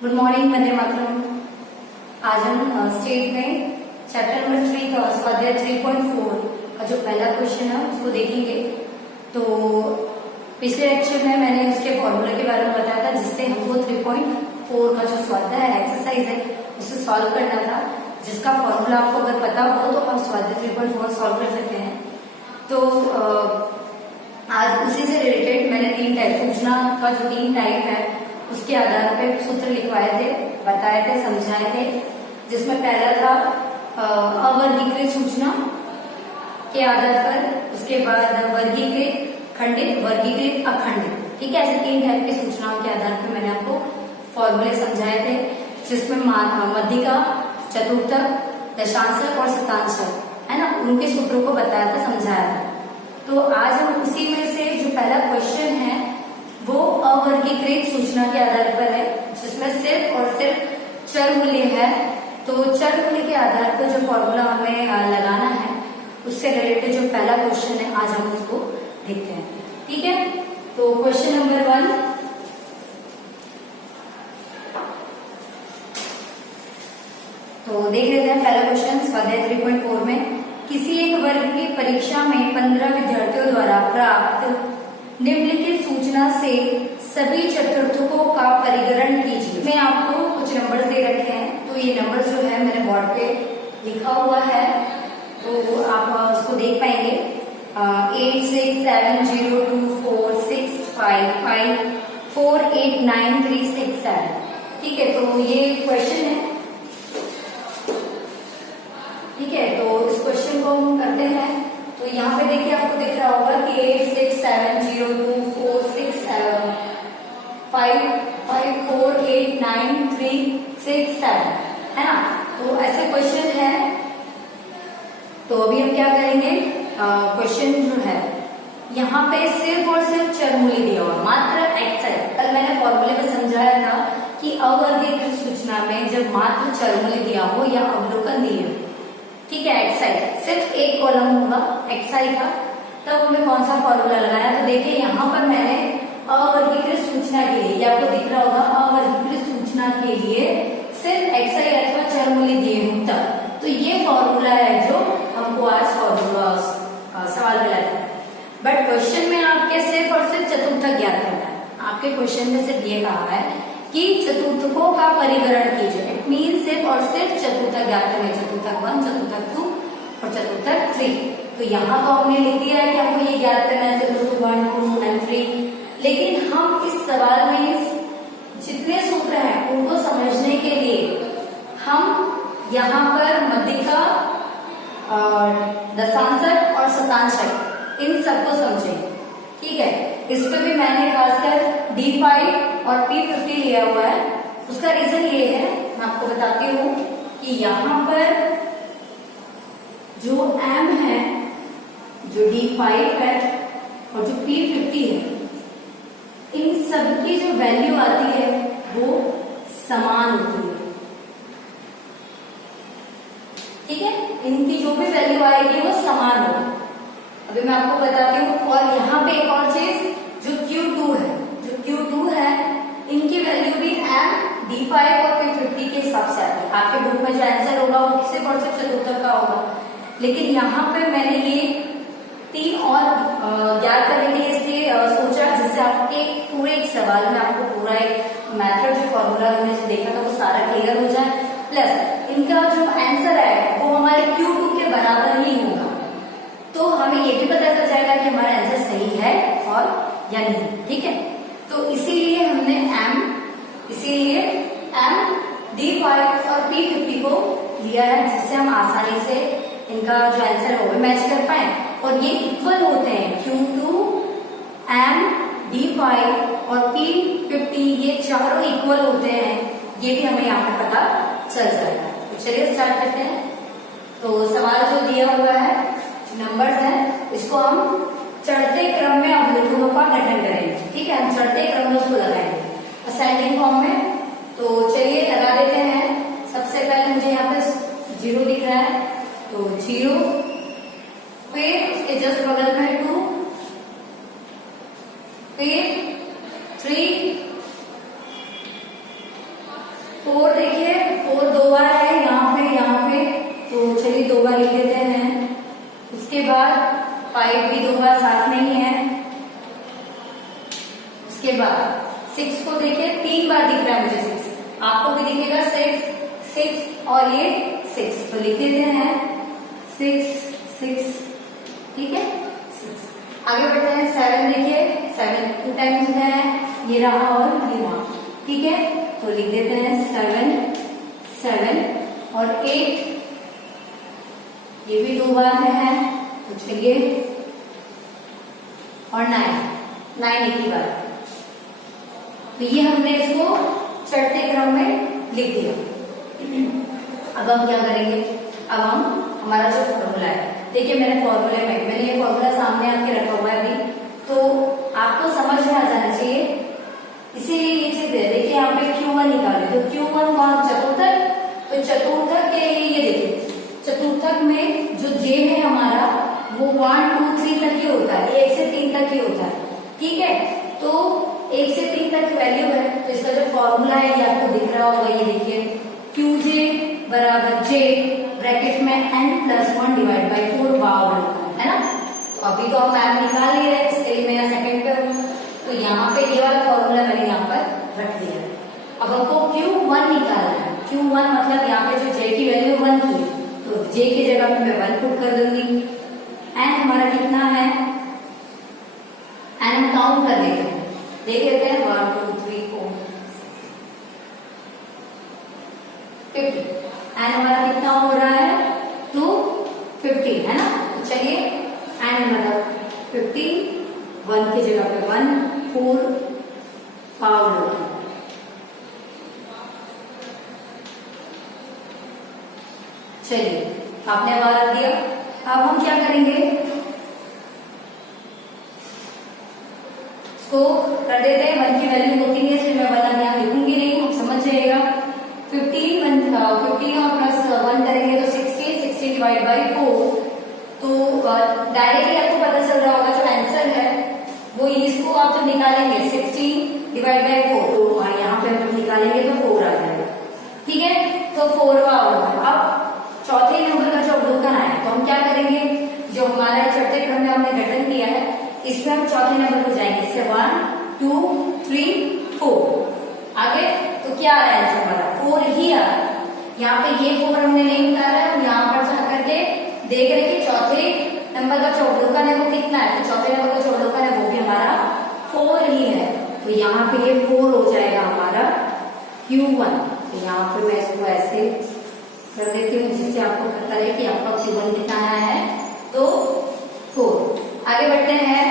Good morning, Vande Mataram. आज हम state में चैप्टर नंबर 3 का स्वाध्याय 3.4 का जो पहला क्वेश्चन है उसको देखेंगे। तो पिछले लेक्चर में मैंने उसके फॉर्मूला के बारे में बताया था, जिससे हमको 3.4 का जो स्वाध्याय है, एक्सरसाइज है, उसे सॉल्व करना था। जिसका फॉर्मूला आपको अगर पता हो तो आप स्वाध्याय 3.4 सॉल्व कर सकते हैं। तो आज उसी से रिलेटेड मैंने 3 टाइप सूचना का जो 3 टाइप है उसके आधार पर सूत्र लिखवाए थे, बताए थे, समझाए थे। जिसमें पहला था अवर्गीकृत सूचना के आधार पर, उसके बाद वर्गीकृत, खंडित, वर्गीकृत, अखंडित। ठीक है, ऐसे 3 टाइप की सूचनाओं के आधार पर मैंने आपको फॉर्मूले समझाए थे, जिसमें मध्यिका, चतुर्थक, दशांशक और शतांशक है ना, उनके सूत्रों को बताया था, समझाया था। तो आज हम उसी में से जो पहला क्वेश्चन है वो अवर्गीकृत सूचना के आधार पर है, जिसमें सिर्फ और सिर्फ चर मूल्य है। तो चर मूल्य के आधार पर जो फॉर्मूला हमें लगाना है उससे रिलेटेड जो पहला क्वेश्चन है आज हम उसको देखते हैं। ठीक है, तो क्वेश्चन नंबर 1, तो देख लेते हैं पहला क्वेश्चन स्वाध्याय 3.4 में। किसी एक वर्ग की परीक्षा में 15 विद्यार्थियों द्वारा प्राप्त निम्नलिखित सूचना से सभी चतुर्थकों का परिगणन कीजिए। मैं आपको कुछ नंबर दे रखे हैं, तो ये नंबर जो है मैंने बोर्ड पे लिखा हुआ है, तो आप उसको देख पाएंगे। 8 6 7 0 2 4 6 5 5 4 8 9 3 6 7। ठीक है, तो ये क्वेश्चन है। ठीक है, तो इस क्वेश्चन को हम करते हैं। तो यहाँ पे देखिए, आपको दिख रहा होगा कि 8 6 7 0 2 4 6 7 5 5 4 8 9 3 6 7 है ना। तो ऐसे क्वेश्चन है। तो अभी हम क्या करेंगे, क्वेश्चन जो है यहाँ पे सिर्फ और सिर्फ चर मूल्य दिया हुआ, मात्र एक्स है। कल मैंने फॉर्मूले में समझाया था कि अवर्गीकृत सूचना में जब मात्र चर मूल्य दिया हो या अवलोकन दिए हो, ठीक है, एक्सआई, सिर्फ एक कॉलम होगा एक्सआई का, तब हमें कौन सा फॉर्मूला लगाना है। तो देखिए यहाँ पर मैंने अवर्गीकृत सूचना के लिए, ये आपको दिख रहा होगा, अवर्गीकृत सूचना के लिए सिर्फ एक्सआई अथवा चर मूल्य दिए हो तब। तो ये फॉर्मूला है जो हमको आज सवाल मिला था। बट क्वेश्चन में आपके सिर्फ और सिर्फ चतुर्थक ज्ञात करना है। आपके क्वेश्चन में सिर्फ ये कहा है कि चतुर्थकों का परिगणन कीजिए। इट मीन सिर्फ और सिर्फ चतुर्थक ज्ञात करें, चतुर्थक 1, चतुर्थक 2 और चतुर्थक 3। तो यहाँ तो हमने लिख दिया है कि हमको ये ज्ञात करना है, चतुर्थक 1 2 एंड 3। लेकिन हम इस सवाल में जितने सूत्र हैं उनको समझने के लिए हम यहाँ पर मध्यिका, दशांशक और शतांशक, इन सबको समझेंगे। ठीक है, इस पे भी मैंने खासकर D5 और P50 लिया हुआ है। उसका रीजन ये है, मैं आपको बताती हूँ कि यहाँ पर जो M है, जो D5 है और जो P50 है, इन सबकी जो वैल्यू आती है वो समान होती है। ठीक है, इनकी जो भी वैल्यू आएगी वो समान होगी। अभी मैं आपको बताती हूँ। और यहाँ पे एक और चीज, जो Q2 है, जो Q2 है, इनकी वैल्यू भी M, D5 और P50 के हिसाब से आती है। आपके बुक में जो आंसर होगा वो सिर्फ और सिर्फ चतुर्थक का होगा। लेकिन यहाँ पे मैंने ये 3 और ज्ञात करने के लिए इसलिए सोचा, जिससे आपके पूरे एक सवाल में आपको पूरा एक मैथड, जो फॉर्मूला हमने जो देखा था वो सारा क्लियर हो जाए। प्लस इनका जो आंसर है वो हमारे Q2 के बराबर ही होगा। तो हमें ये भी पता चल जाएगा कि हमारा आंसर सही है और या नहीं। ठीक है, तो इसीलिए हमने M, D5 और P50 को लिया है, जिससे हम आसानी से इनका जो आंसर है वो भी मैच कर पाए। और ये इक्वल होते हैं, Q2, M, D5 और P50, ये चारों इक्वल होते हैं। ये भी हमें यहाँ पे पता चल जाएगा। तो चलिए स्टार्ट करते हैं। तो सवाल जो दिया हुआ है, नंबर्स हैं, इसको हम चढ़ते क्रम में अवलोकनों का गठन करेंगे। ठीक है, हम चढ़ते क्रम में उसको लगाएंगे असेंडिंग फॉर्म में। तो चलिए लगा देते हैं। सबसे पहले मुझे यहाँ पे 0 दिख रहा है, तो 0, फिर उसके जस्ट बगल में 2, फिर 3, 4 देखिए 4 दो बार है यहाँ पे, तो चलिए 2 बार लिख देते हैं। उसके बाद 5 भी 2 बार साथ में ही है। उसके बाद 6 को देखिए 3 बार दिख रहा है मुझे 6, आपको भी दिखेगा 6 और ये 6, तो लिख देते हैं 6, ठीक है 6। आगे बढ़ते हैं 7 देखिए 7 2 टाइम्स है, ये रहा और ये रहा, ठीक है, तो लिख देते हैं 7 और 8 ये भी 2 बार में है, तो चलिए, और 9 एक ही बार, तो ये हमने इसको चढ़ते क्रम में लिख दिया। अब हम क्या करेंगे, अब हम हमारा जो फॉर्मूला है, देखिए मैंने ये फॉर्मूला सामने आपके रखा हुआ है अभी, तो आपको समझ में आ जाना चाहिए, इसीलिए ये चीज है। देखिए यहाँ पे Q1 निकाले, तो Q1 कौन, चतुर्थक, तो चतुर्थक के लिए ये देखिए चतुर्थक में जो J है हमारा वो 1 2 3 तक ही होता है, 1 से 3 तक ही होता है, ठीक है, तो 1 से 3 तक वैल्यू है, तो इसका जो फॉर्मूला है ये आपको दिख रहा होगा, ये देखिए QJ बराबर J ब्रैकेट में n+1 डिवाइड बाई 4 वाव है ना। तो अभी तो हम मैम निकाल ही रहे, इसके लिए मैं यहाँ सेकंड पे हूँ, तो यहाँ पे ये वाला फॉर्मूला मैंने यहाँ पर रख दिया। अब हमको Q1 निकालना है, Q1 मतलब यहाँ पे जो J की वैल्यू 1 थी, तो J की जगह पे मैं 1 पुट कर दूंगी। n हमारा कितना है, n हम काउंट कर लेते हैं, देख लेते हैं 1 2 3 4 50, n हमारा कितना हो रहा है 250 है ना, तो चलिए n मतलब 50, 1 की जगह पे 1 4 पावर, चलिए आपने बार रख दिया। अब हम क्या करेंगे, इसको कर देते हैं, 1 की वैल्यू होती है इसलिए मैं 1 यहाँ लिखूंगी नहीं, हम समझ जाइएगा। 15 और प्लस 1 करेंगे तो 60 डिवाइड बाई 4, तो डायरेक्टली आपको पता चल रहा होगा जो आंसर है वो इसको आप जब निकालेंगे 16 डिवाइड बाई 4, तो यहाँ पे हम निकालेंगे तो 4 आ जाएगा, ठीक है, तो 4वां होगा। अब चौथे नंबर का जो अवलोकन आया, तो हम क्या करेंगे, जो हमारा चौथे क्रम में हमने गठन किया है इसमें हम चौथे नंबर पर जाएंगे, जैसे 1 2 3 4 आगे, तो क्या आ रहा है आंसर हमारा 4 ही आ रहा है। यहाँ पे ये 4 हमने नहीं उतारा है, हम यहाँ पर जा करके देख रहे कि चौथे नंबर का जो अवलोकन है वो कितना है, तो चौथे नंबर का जो अवलोकन है वो भी हमारा 4 ही है, तो यहाँ पे ये 4 हो जाएगा हमारा Q1। तो यहाँ पे मैं इसको ऐसे कर देती हूँ जिससे आपको पता है कि आपका Q1 कितना है, तो 4। आगे बढ़ते हैं,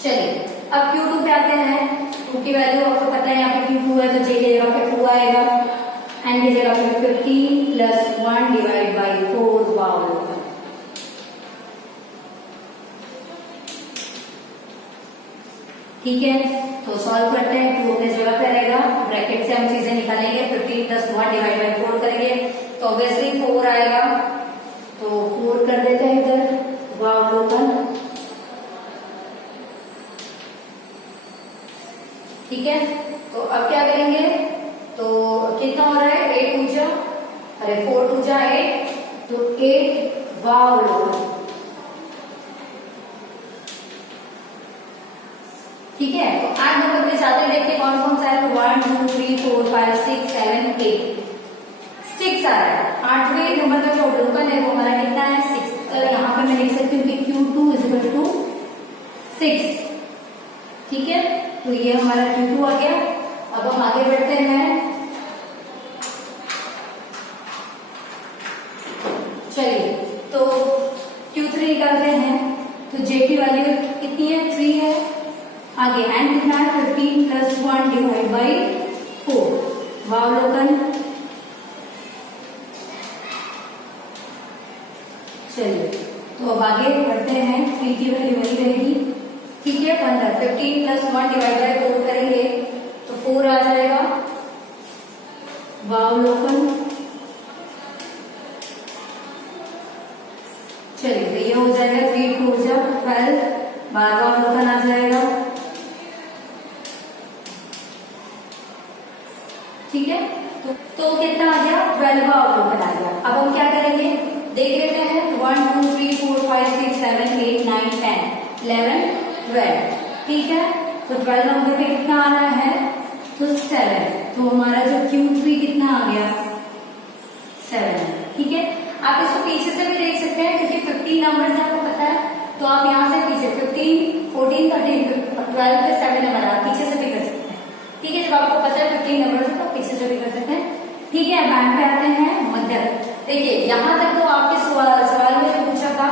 चलिए अब Q2 पे आते हैं। Q की वैल्यू आपको पता है, यहाँ पे Q2 है तो J की जगह पे 2 आएगा, n की जगह पे 50 प्लस 1 डिवाइड बाई 4 वाव होगा, ठीक है, तो सॉल्व करते हैं। Q अपने जगह पे रहेगा, ब्रैकेट से हम चीजें निकालेंगे, 50 प्लस 1 डिवाइड बाई 4 करेंगे तो ऑब्वियसली 4 आएगा, तो 4 कर देते हैं इधर वाव लोकल, ठीक है, तो अब क्या करेंगे, तो कितना हो रहा है 8 ऊर्जा, अरे 4 ऊर्जा 8, तो 8 वाव लोकल, ठीक है, तो 8 नंबर पे जाते देखते कौन कौन सा है, तो 1 2 3 4 5 6 7 8 6 आ रहा है। 8वें नंबर का जो अवलोकन है वो हमारा कितना है 6, तो यहाँ पे मैं लिख सकती हूँ कि Q2 = 6, ठीक है, तो ये हमारा Q2 आ गया। अब हम आगे बढ़ते हैं, चलिए तो Q3 निकालते हैं, तो J की वैल्यू कितनी है 3 है, आगे n कितना है 15 प्लस 1 डिवाइड बाई 4 वावलोकन, चलिए तो अब आगे बढ़ते हैं, 3 की वैल्यू वही रहेगी, ठीक है, 15 प्लस 1 डिवाइड बाई 4 करेंगे तो 4 आ जाएगा वावलोकन, चलिए तो ये हो जाएगा 3 2 12 12वां अवलोकन आ जाएगा। ठीक है, तो कितना आ गया? 12वां अवलोकन आ गया। अब हम क्या करेंगे, देख लेते हैं। 1 2 3 4 5 6 7 8 9 10 11 12। ठीक है, तो 12 नंबर पे कितना आ रहा है? तो 7। तो हमारा जो Q3 कितना आ गया? 7। ठीक है, आप इसको पीछे से भी देख सकते हैं क्योंकि 15 नंबर से आपको पता है, तो आप यहाँ से पीछे 15 14 13 12 पे 7 नंबर आप पीछे से भी कर सकते हैं। ठीक है, जब आपको पता है 15 नंबर से तो पीछे से भी कर सकते हैं। ठीक है, बैंड पे आते हैं मध्य। देखिए यहाँ तक तो आपके सवाल में जो पूछा था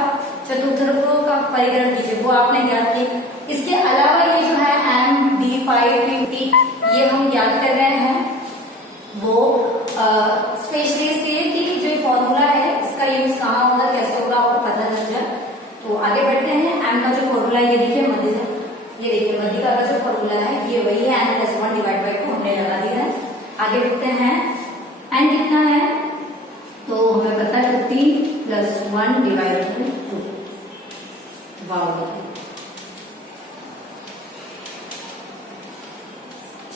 चतुर्थकों का परिग्रह कीजिए, वो आपने ज्ञात की। इसके अलावा ये जो है M D 5 50 ये हम याद कर रहे हैं, वो स्पेशली इसलिए कि जो फॉर्मूला है इसका यूज कहाँ होगा, कैसे होगा, आपको पता चल जाए। तो आगे बढ़ते हैं। M का जो फॉर्मूला ये देखिए मध्य से, ये देखिए मध्य का जो फॉर्मूला है ये वही है, n+1 डिवाइड बाई 2 हमने लगा दिया है। आगे बढ़ते हैं। n कितना है? तो हमें पता है 15 + 1 डिवाइड बाई 2। वाह,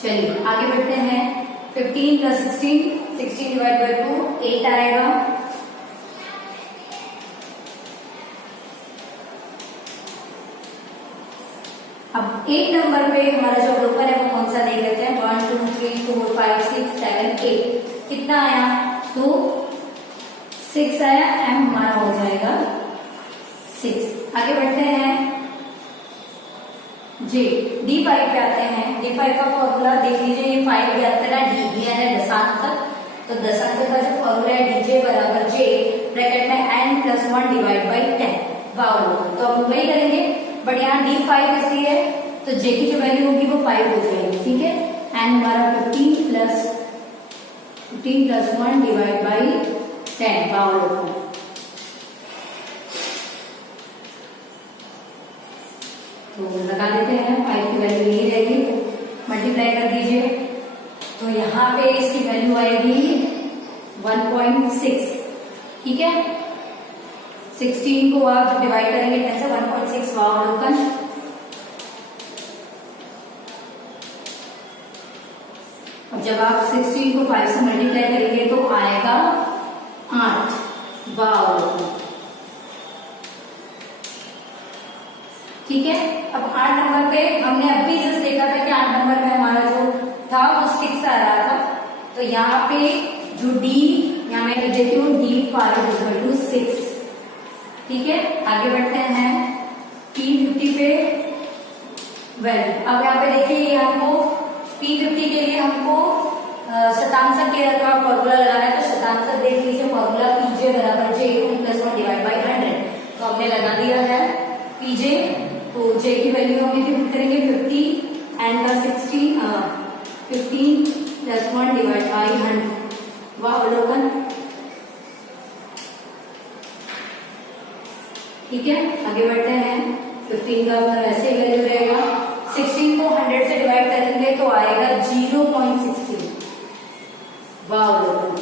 चलिए आगे बढ़ते हैं। 15 + 16 16 डिवाइड बाई 2 8 आएगा। अब 8 नंबर पे हमारा जो अवलोकन है वो कौन सा देख लेते हैं। 1 2 3 4 5 6 7 8 कितना आया? तो 6 आया। M हमारा हो जाएगा 6। आगे बढ़ते हैं। जी D5 पे आते हैं। D5 का फॉर्मूला देख लीजिए, ये 5 ज्ञात करना, D दिया है दशांश, तो दशांश का जो फॉर्मूला है DJ बराबर J ब्रैकेट में n+1 डिवाइड बाई 10। वाह, तो हम वही करेंगे, बट यहाँ D5 इसलिए है तो J की जो वैल्यू होगी वो 5 हो जाएगी। ठीक है, n हमारा 15 + 1 डिवाइड बाई 10। वाह, तो लगा देते हैं। 5 की वैल्यू यही रहेगी, मल्टीप्लाई कर दीजिए, तो यहाँ पे इसकी वैल्यू आएगी 1.6। ठीक है, 16 को आप डिवाइड करेंगे 10 से 1.6 वाह अवलोकन। अब जब आप 16 को 5 से मल्टीप्लाई करेंगे तो आएगा 8 वाह अवलोकन। ठीक है, अब 8 नंबर पे हमने अभी जस्ट देखा था कि 8 नंबर पे हमारा जो था वो 6 आ रहा था, तो यहाँ पे जो D यहाँ मैं लिख देती हूँ D5 = 6। ठीक है, आगे बढ़ते हैं। P50 पे वैल्यू, अब यहाँ पे देखिए ये हमको P50 के लिए हमको शतांश के का फॉर्मूला लगाना है, तो शतांश देख लीजिए फॉर्मूला PJ बराबर J +1 डिवाइड बाई 100। तो हमने लगा दिया है PJ, तो J की वैल्यू हम पुट करेंगे 50 n का 16 15 + 1 डिवाइड बाई 100। वाह अवलोकन। ठीक है, आगे बढ़ते हैं। 15 का वैसे ही वैल्यू रहेगा, 16 को 100 से डिवाइड करेंगे तो आएगा 0.16। वाह अवलोकन।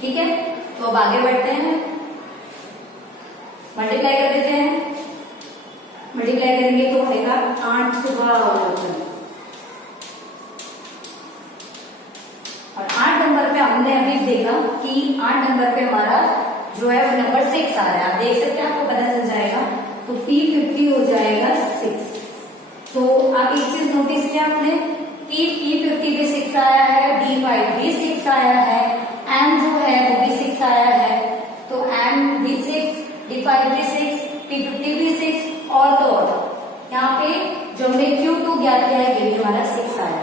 ठीक है, तो अब आगे बढ़ते हैं, मल्टीप्लाई कर देते हैं। मल्टीप्लाई करेंगे तो होगा 8 सुबह अवलोकन। और 8 नंबर पे हमने अभी देखा कि 8 नंबर पे हमारा जो है वो नंबर 6 आ रहा है, आप देख सकते हैं, आपको पता चल जाएगा। तो P50 हो जाएगा 6। तो आप एक चीज नोटिस किया आपने कि P50 पे 6 आया है, D5 भी 6 आया है, M जो है वो भी 6 आया है, तो M भी 6, D5 भी 6, P50 भी 6, और तो और यहाँ पे जो हमने Q2 ज्ञात किया है ये भी हमारा 6 आया।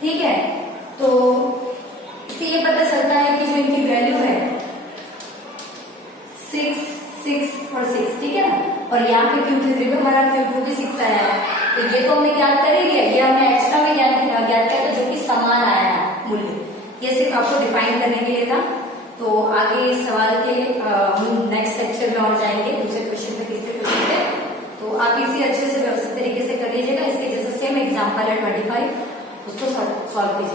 ठीक है, तो इससे ये पता चलता है कि जो इनकी वैल्यू है 6, 6 और 6। ठीक है ना, और यहाँ पे Q3 पे हमारा Q2 भी 6 आया है, तो ये तो हमने ज्ञात कर ही लिया, ये हमने एक्स्ट्रा में ज्ञात किया जो कि समान आया है मूल्य। ये सिर्फ आपको डिफाइन करने के लिए था। तो आगे इस सवाल के हम नेक्स्ट सेक्शन में और जाएंगे, दूसरे क्वेश्चन पे, तीसरे क्वेश्चन पे। तो आप इसे अच्छे से व्यवस्थित तरीके से कर लीजिएगा। इसके जैसे सेम एग्जाम्पल है 25, उसको सॉल्व कीजिए।